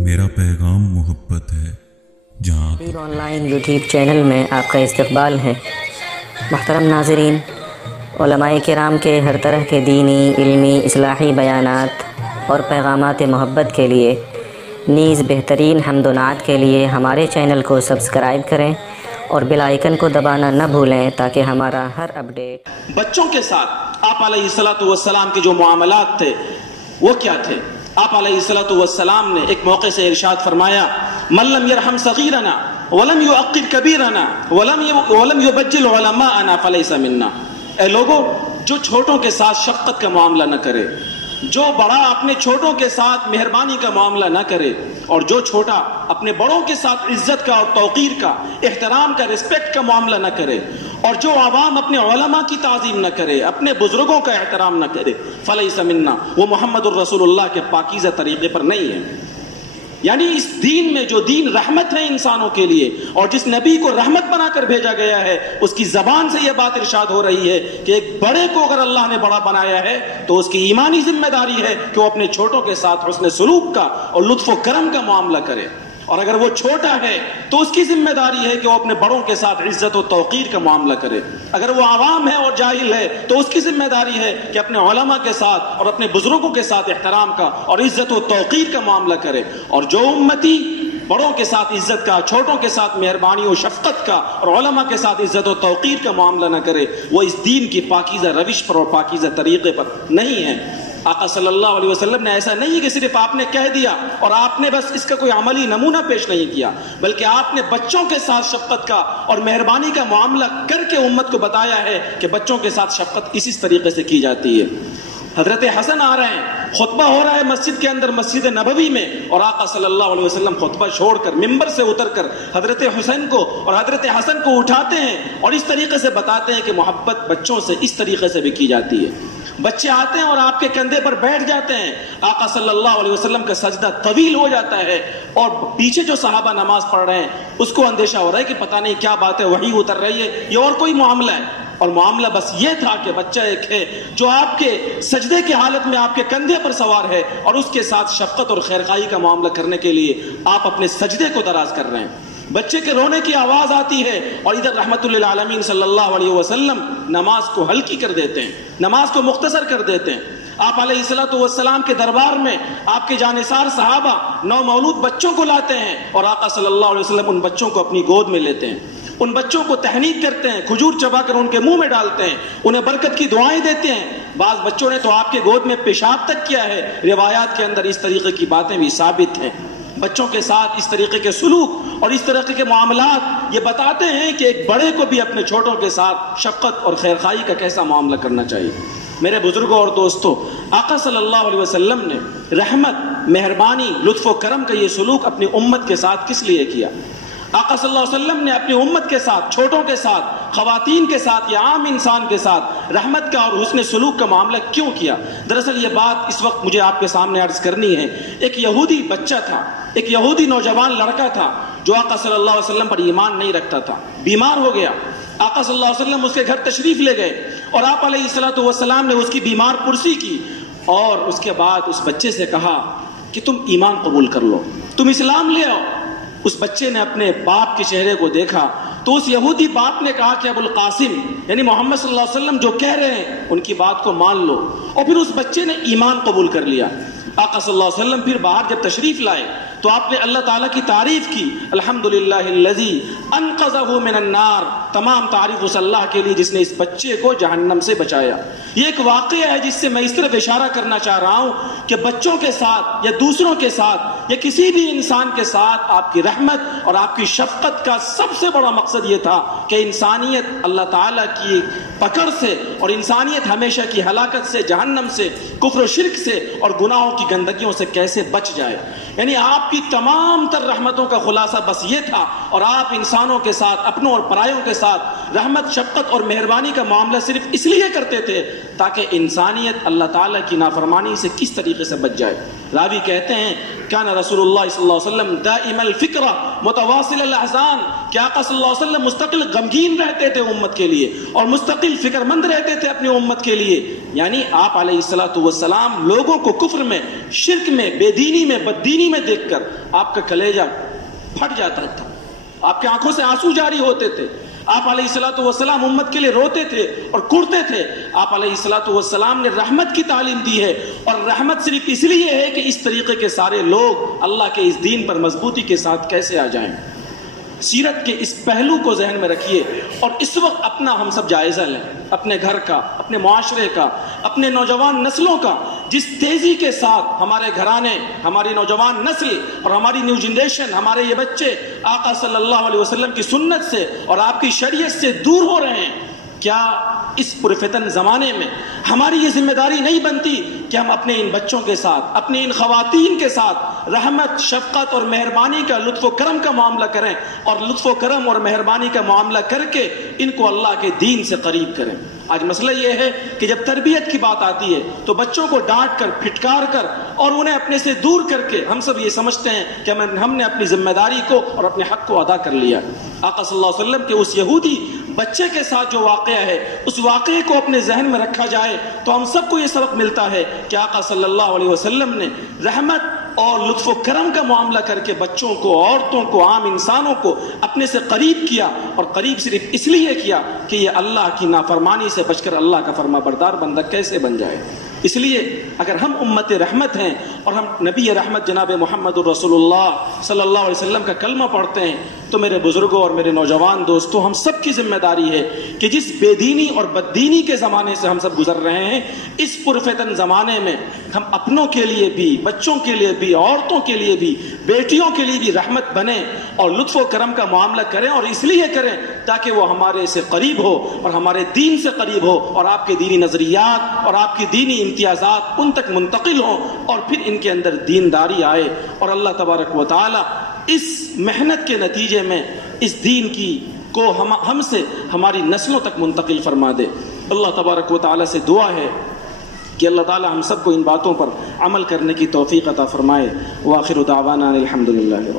میرا پیغام محبت ہے جہاں آن لائن یوٹیوب چینل میں آپ کا استقبال ہے۔ محترم ناظرین، علماء کرام کے ہر طرح کے دینی، علمی، اصلاحی بیانات اور پیغامات محبت کے لیے نیز بہترین حمد و نعت کے لیے ہمارے چینل کو سبسکرائب کریں اور بیل آئیکن کو دبانا نہ بھولیں تاکہ ہمارا ہر اپڈیٹ بچوں کے ساتھ آپ علیہ السلام کے جو معاملات تھے وہ کیا تھے؟ آپ علیہ السلام نے ایک موقع سے ارشاد فرمایا، من لم يرحم صغیرنا ولم يعقب کبیرنا ولم يبجل علماءنا فلیس منا۔ اے لوگوں، جو چھوٹوں کے ساتھ شفقت کا معاملہ نہ کرے، جو بڑا اپنے چھوٹوں کے ساتھ مہربانی کا معاملہ نہ کرے، اور جو چھوٹا اپنے بڑوں کے ساتھ عزت کا اور توقیر کا، احترام کا، رسپیکٹ کا معاملہ نہ کرے، اور جو عوام اپنے علماء کی تعظیم نہ کرے، اپنے بزرگوں کا احترام نہ کرے، فلیس منا، وہ محمد الرسول اللہ کے پاکیزہ طریقے پر نہیں ہے۔ یعنی اس دین میں جو دین رحمت ہے انسانوں کے لیے، اور جس نبی کو رحمت بنا کر بھیجا گیا ہے، اس کی زبان سے یہ بات ارشاد ہو رہی ہے کہ ایک بڑے کو اگر اللہ نے بڑا بنایا ہے تو اس کی ایمانی ذمہ داری ہے کہ وہ اپنے چھوٹوں کے ساتھ حسن سلوک کا اور لطف و کرم کا معاملہ کرے، اور اگر وہ چھوٹا ہے تو اس کی ذمہ داری ہے کہ وہ اپنے بڑوں کے ساتھ عزت و توقیر کا معاملہ کرے۔ اگر وہ عوام ہے اور جاہل ہے تو اس کی ذمہ داری ہے کہ اپنے علماء کے ساتھ اور اپنے بزرگوں کے ساتھ احترام کا اور عزت و توقیر کا معاملہ کرے، اور جو امتی بڑوں کے ساتھ عزت کا، چھوٹوں کے ساتھ مہربانی و شفقت کا اور علماء کے ساتھ عزت و توقیر کا معاملہ نہ کرے، وہ اس دین کی پاکیزہ روش پر اور پاکیزہ طریقے پر نہیں ہے۔ آقا صلی اللہ علیہ وسلم نے ایسا نہیں کہ صرف آپ نے کہہ دیا اور آپ نے بس اس کا کوئی عملی نمونہ پیش نہیں کیا، بلکہ آپ نے بچوں کے ساتھ شفقت کا اور مہربانی کا معاملہ کر کے امت کو بتایا ہے کہ بچوں کے ساتھ شفقت اسی طریقے سے کی جاتی ہے۔ حضرت حسن آ رہے ہیں، خطبہ ہو رہا ہے مسجد کے اندر، مسجد نبوی میں، اور آقا صلی اللہ علیہ وسلم خطبہ چھوڑ کر ممبر سے اتر کر حضرت حسین کو اور حضرت حسن کو اٹھاتے ہیں اور اس طریقے سے بتاتے ہیں کہ محبت بچوں سے اس طریقے سے بھی کی جاتی ہے۔ بچے آتے ہیں اور آپ کے کندھے پر بیٹھ جاتے ہیں، آقا صلی اللہ علیہ وسلم کا سجدہ طویل ہو جاتا ہے، اور پیچھے جو صحابہ نماز پڑھ رہے ہیں اس کو اندیشہ ہو رہا ہے کہ پتہ نہیں کیا بات ہے، وحی اتر رہی ہے، یہ اور کوئی معاملہ ہے۔ اور معاملہ بس یہ تھا کہ بچہ ایک ہے جو آپ کے سجدے کی حالت میں آپ کے کندھے پر سوار ہے، اور اس کے ساتھ شفقت اور خیرخواہی کا معاملہ کرنے کے لیے آپ اپنے سجدے کو دراز کر رہے ہیں۔ بچے کے رونے کی آواز آتی ہے اور ادھر رحمت للعالمین صلی اللہ علیہ وسلم نماز کو ہلکی کر دیتے ہیں، نماز کو مختصر کر دیتے ہیں۔ آپ علیہ السلام کے دربار میں آپ کے جانثار صحابہ نومولود بچوں کو لاتے ہیں، اور آقا صلی اللہ علیہ وسلم ان بچوں کو اپنی گود میں لیتے ہیں، ان بچوں کو تہنیت کرتے ہیں، کھجور چبا کر ان کے منہ میں ڈالتے ہیں، انہیں برکت کی دعائیں دیتے ہیں۔ بعض بچوں نے تو آپ کے گود میں پیشاب تک کیا ہے، روایات کے اندر اس طریقے کی باتیں بھی ثابت ہیں۔ بچوں کے ساتھ اس طریقے کے سلوک اور اس طریقے کے معاملات یہ بتاتے ہیں کہ ایک بڑے کو بھی اپنے چھوٹوں کے ساتھ شفقت اور خیرخواہی کا کیسا معاملہ کرنا چاہیے۔ میرے بزرگوں اور دوستوں، آقا صلی اللہ علیہ وسلم نے رحمت، مہربانی، لطف و کرم کا یہ سلوک اپنی امت کے ساتھ کس لیے کیا؟ آقا صلی اللہ علیہ وسلم نے اپنی امت کے ساتھ، چھوٹوں کے ساتھ، خواتین کے ساتھ یا عام انسان کے ساتھ رحمت کا اور حسن سلوک کا معاملہ کیوں کیا؟ دراصل یہ بات اس وقت مجھے آپ کے سامنے عرض کرنی ہے۔ ایک یہودی بچہ تھا، ایک یہودی نوجوان لڑکا تھا جو آقا صلی اللہ علیہ وسلم پر ایمان نہیں رکھتا تھا، بیمار ہو گیا۔ آقا صلی اللہ علیہ وسلم اس کے گھر تشریف لے گئے اور آپ علیہ السلام نے اس کی بیمار پرسی کی، اور اس کے بعد اس بچے سے کہا کہ تم ایمان قبول کر لو، تم اسلام لے آؤ۔ اس بچے نے اپنے باپ کے چہرے کو دیکھا تو اس یہودی باپ نے کہا کہ ابو القاسم یعنی محمد صلی اللہ علیہ وسلم جو کہہ رہے ہیں ان کی بات کو مان لو، اور پھر اس بچے نے ایمان قبول کر لیا۔ آقا صلی اللہ علیہ وسلم پھر باہر جب تشریف لائے تو آپ نے اللہ تعالیٰ کی تعریف کی، الحمدللہ الذی انقذہ من النار، تمام تعریف اس اللہ کے لیے جس نے اس بچے کو جہنم سے بچایا۔ یہ ایک واقعہ ہے جس سے میں اس طرف اشارہ کرنا چاہ رہا ہوں کہ بچوں کے ساتھ یا دوسروں کے ساتھ یا کسی بھی انسان کے ساتھ آپ کی رحمت اور آپ کی شفقت کا سب سے بڑا مقصد یہ تھا کہ انسانیت اللہ تعالیٰ کی پکڑ سے اور انسانیت ہمیشہ کی ہلاکت سے، جہنم سے، کفر و شرک سے اور گناہوں کی گندگیوں سے کیسے بچ جائے۔ یعنی آپ کی تمام تر رحمتوں کا خلاصہ بس یہ تھا، اور آپ انسانوں کے ساتھ، اپنوں اور پرایوں کے ساتھ رحمت، شفقت اور مہربانی کا معاملہ صرف اس لیے کرتے تھے تاکہ انسانیت اللہ تعالیٰ کی نافرمانی سے کس طریقے سے بچ جائے۔ راوی کہتے ہیں کان رسول اللہ صلی اللہ علیہ وسلم دائم الفکرہ متواصل الاحزان کہ آقا صلی اللہ علیہ وسلم مستقل غمگین رہتے تھے امت کے لیے اور مستقل فکر مند رہتے تھے اپنی امت کے لیے. یعنی آپ علیہ الصلوۃ والسلام لوگوں کو کفر میں، شرک میں، بے دینی میں، بددینی میں دیکھ کر آپ کا کلیجہ پھٹ جاتا تھا، آپ کی آنکھوں سے آنسو جاری ہوتے تھے. آپ علیہ الصلوۃ والسلام امت کے لیے روتے تھے اور کرتے تھے. آپ علیہ الصلوۃ والسلام نے رحمت کی تعلیم دی ہے، اور رحمت صرف اس لیے ہے کہ اس طریقے کے سارے لوگ اللہ کے اس دین پر مضبوطی کے ساتھ کیسے آ جائیں. سیرت کے اس پہلو کو ذہن میں رکھیے اور اس وقت اپنا ہم سب جائزہ لیں، اپنے گھر کا، اپنے معاشرے کا، اپنے نوجوان نسلوں کا. جس تیزی کے ساتھ ہمارے گھرانے، ہماری نوجوان نسل اور ہماری نیو جنریشن، ہمارے یہ بچے آقا صلی اللہ علیہ وسلم کی سنت سے اور آپ کی شریعت سے دور ہو رہے ہیں، کیا اس پرفتن زمانے میں ہماری یہ ذمہ داری نہیں بنتی کہ ہم اپنے ان بچوں کے ساتھ، اپنی ان خواتین کے ساتھ رحمت، شفقت اور مہربانی کا، لطف و کرم کا معاملہ کریں، اور لطف و کرم اور مہربانی کا معاملہ کر کے ان کو اللہ کے دین سے قریب کریں. آج مسئلہ یہ ہے کہ جب تربیت کی بات آتی ہے تو بچوں کو ڈانٹ کر، پھٹکار کر اور انہیں اپنے سے دور کر کے ہم سب یہ سمجھتے ہیں کہ ہم نے اپنی ذمہ داری کو اور اپنے حق کو ادا کر لیا. آقا صلی اللہ علیہ وسلم کے اس یہودی بچے کے ساتھ جو واقعہ ہے، اس واقعے کو اپنے ذہن میں رکھا جائے تو ہم سب کو یہ سبق ملتا ہے کہ آقا صلی اللہ علیہ وسلم نے رحمت اور لطف و کرم کا معاملہ کر کے بچوں کو، عورتوں کو، عام انسانوں کو اپنے سے قریب کیا، اور قریب صرف اس لیے کیا کہ یہ اللہ کی نافرمانی سے بچ کر اللہ کا فرما بردار بندہ کیسے بن جائے. اس لیے اگر ہم امت رحمت ہیں اور ہم نبی رحمت جناب محمد الرسول اللہ صلی اللہ علیہ وسلم کا کلمہ پڑھتے ہیں تو میرے بزرگوں اور میرے نوجوان دوستوں، ہم سب کی ذمہ داری ہے کہ جس بے دینی اور بددینی کے زمانے سے ہم سب گزر رہے ہیں، اس پرفتن زمانے میں ہم اپنوں کے لیے بھی، بچوں کے لیے بھی، عورتوں کے لیے بھی، بیٹیوں کے لیے بھی رحمت بنیں اور لطف و کرم کا معاملہ کریں، اور اس لیے کریں تاکہ وہ ہمارے سے قریب ہو اور ہمارے دین سے قریب ہو، اور آپ کے دینی نظریات اور آپ کی دینی امتیازات ان تک منتقل ہوں، اور پھر ان کے اندر دینداری آئے، اور اللہ تبارک و تعالی اس محنت کے نتیجے میں اس دین کی کو ہم سے ہماری نسلوں تک منتقل فرما دے. اللہ تبارک و تعالی سے دعا ہے کہ اللہ تعالی ہم سب کو ان باتوں پر عمل کرنے کی توفیق عطا فرمائے. وآخر دعوانا الحمدللہ.